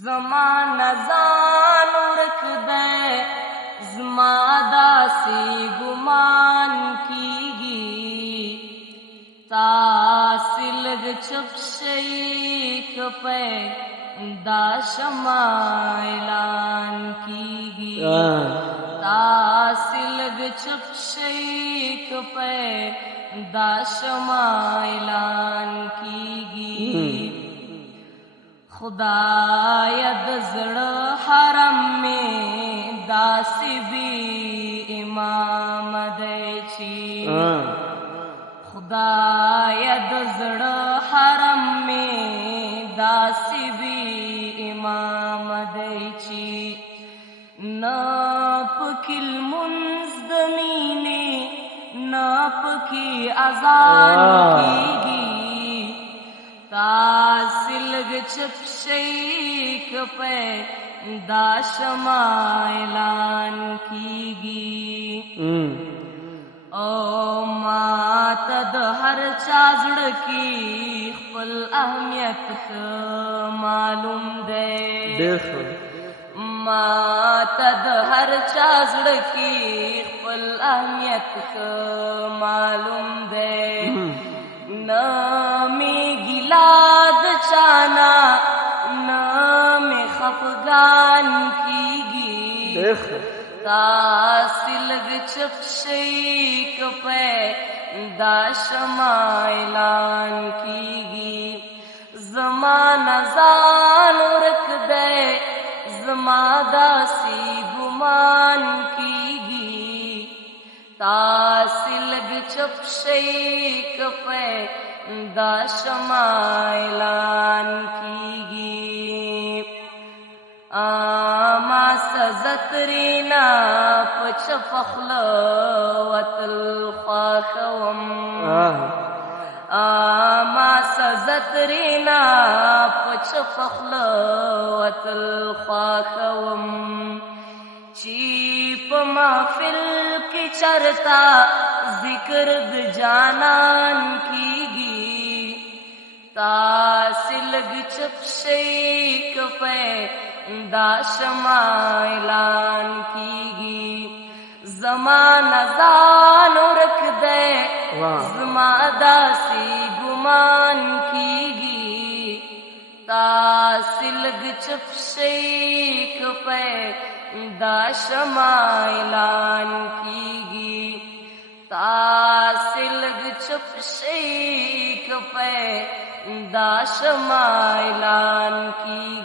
زما ځان ورک دی زما داسې ګمان کیږي تاسې لږ چپ شئ که پیدا شمه اعلان کیږي تاسې لږ چپ شئ که پیدا شمه اعلان کیږي خدایا د زړه حرم میں داسې بی امام دی چې خدایا د زړه حرم میں داسې بی امام دی چې نه پکې لمونځ د مینې نه پکې اذان کیږي تاسې لږ چپ شئ که پیدا شمه اعلان کیږي او ماته د هر چا زړه کې خپل اهمیت ښه معلوم دی ماته د هر چا زړه کې خپل اهمیت ښه معلوم دی نه می ګیلا د چانا نه می خفګان کیږي تاسې لږ چپ شئ که پیدا شمه اعلان کیږي زما ځان ورک دی زما داسې ګمان کیږي تاسې لږ چپ شئ که پیدا شمه اعلان کیږي ما سزا ترېنه په چپه خوله وتل خوښوم ما سزا ترېنه په چپه خوله وتل خوښوم چې په محفل کې چرتا ذکر د جانان کیږي تاسې لږ چپ شئ که پیدا شمه اعلان کیږي زما ځان ورک دی زما داسې ګمان کیږي تاسې لږ چپ شئ که پیدا شمه اعلان کیږي تاسې لږ چپ شئ که پیدا شمه اعلان کیږي